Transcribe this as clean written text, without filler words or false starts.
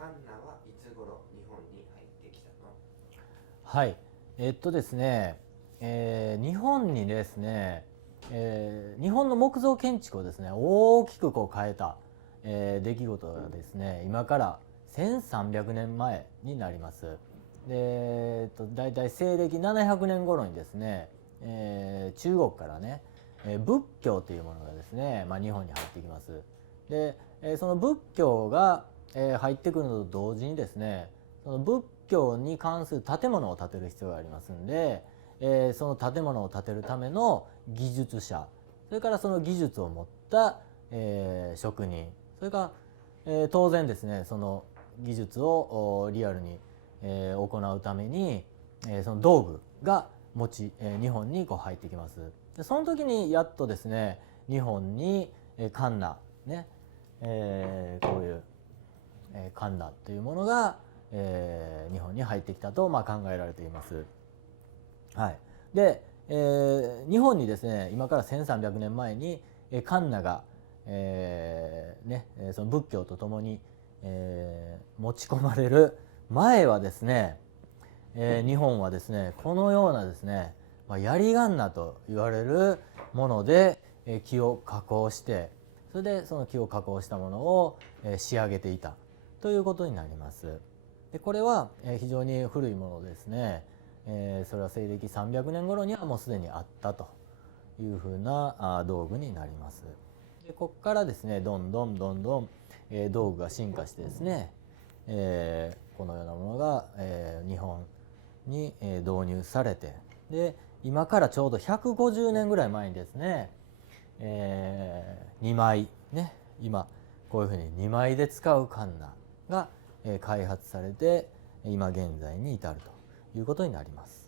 カンナはいつ頃日本に入ってきたの？はい、ですね、日本にですね、日本の木造建築をですね大きくこう変えた、出来事がですね今から1300年前になります。で、だいたい西暦700年頃にですね、中国からね、仏教というものがですね、日本に入ってきます。で、その仏教が、入ってくるのと同時にですね、その仏教に関する建物を建てる必要がありますんで、その建物を建てるための技術者、それからその技術を持った、職人、それから、当然ですねその技術をリアルに、行うために、その道具が日本にこう入ってきます。でその時にやっとですね日本に、カンナね、こういう、カンナというものが、日本に入ってきたと、考えられています。はい、で、日本にですね今から1300年前に、カンナが、その仏教とともに、持ち込まれる前はですね、日本はですねこのようなですね、槍カンナと言われるもので、木を加工して、それでその木を加工したものを、仕上げていたということになります。でこれは、非常に古いものですね。それは西暦300年頃にはもうすでにあったというふうな道具になります。でここからですねどんどんどんどん、道具が進化してですね、このようなものが、日本に、導入されて、で今からちょうど150年ぐらい前にですね、2枚ね、今こういうふうに2枚で使うカンナが、開発されて今現在に至るということになります。